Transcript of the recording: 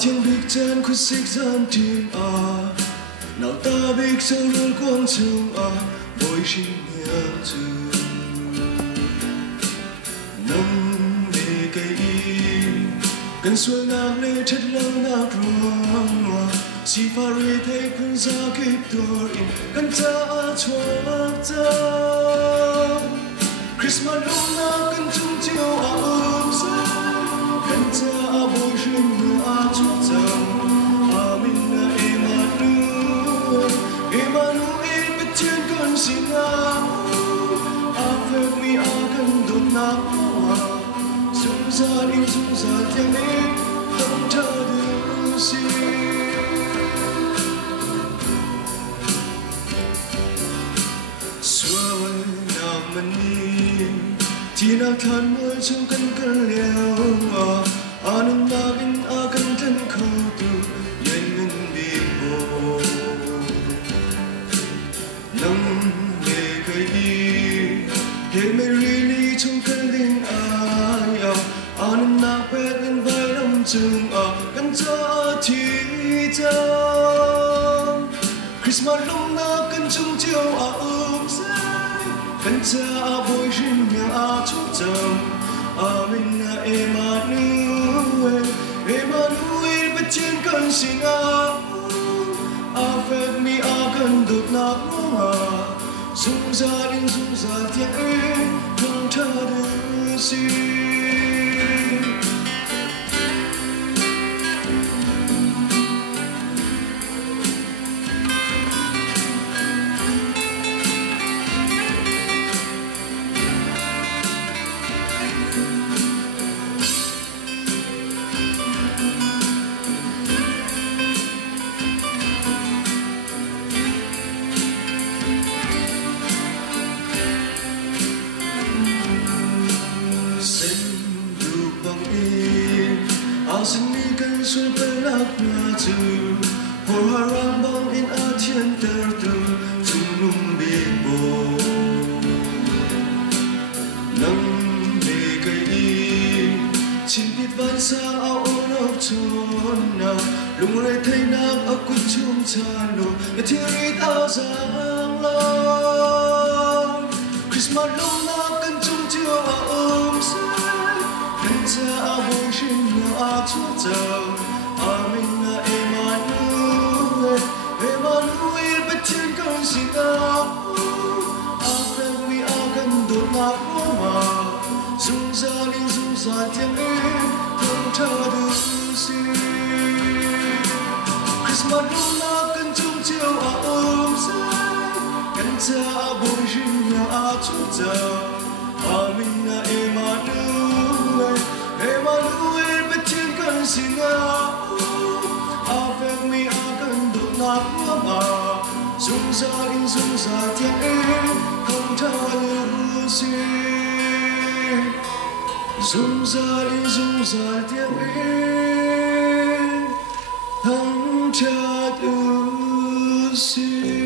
thiên bích chân khuất xích gian thiên nào ta bích chân luôn quang trường bồi sinh hiền trừ nâng về cây cần xuôi ngang lê chất lâu nạc ruộng si pha rê thấy quân gia kịp tuổi cần ta chuộc ta Christmas lúc nào cần chung chiều rơi cần ta bồi sinh hiền chuộc ta Amin Emmanuel biết thiên cần xin phép mi cần đốt nắng dung ra tiếng ít không thở được gì xuôi nào mình đi thì nào than mưa trong cơn leo nâng na in cần thân khâu tu yên ngân đi bộ nâng về cây hey Mary trong cơn linh nâng na quét lên vai lòng trường cần cho thì tâm Christmas lúc nào cần chung chiều rơi cần cha bồi sinh nhà chúc chồng Amin Emmanuel biết thiên cần xin phép mi cần đột nát dung ra tiếng không thở được gì xin mi cần xuôi bên lạc nhà trừ hồ hoa ram bóng in thiên tơ từ chung lung bì bồ nâng về cây chín biết ván sang áo ôn ốc trốn nào lung rơi thấy nam ốc quýt chung tràn đồ để thiên ít áo giang lo Christmas lúc nào cần chung chiều rơi cần cha bồi sinh chúa chồng Amin Emmanuel biết thiên cần xin phép mi cần đột ngạt dung ra tiếng ít không thở được gì Christmas lúc nào cần chung chiều rơi cần cha bồi sinh chúa chồng Amin Emmanuel biết thiên cần xin phép mi cần đột ngạt dung ra tiếng ít không thở được gì dung ra tiếng ít không thở được gì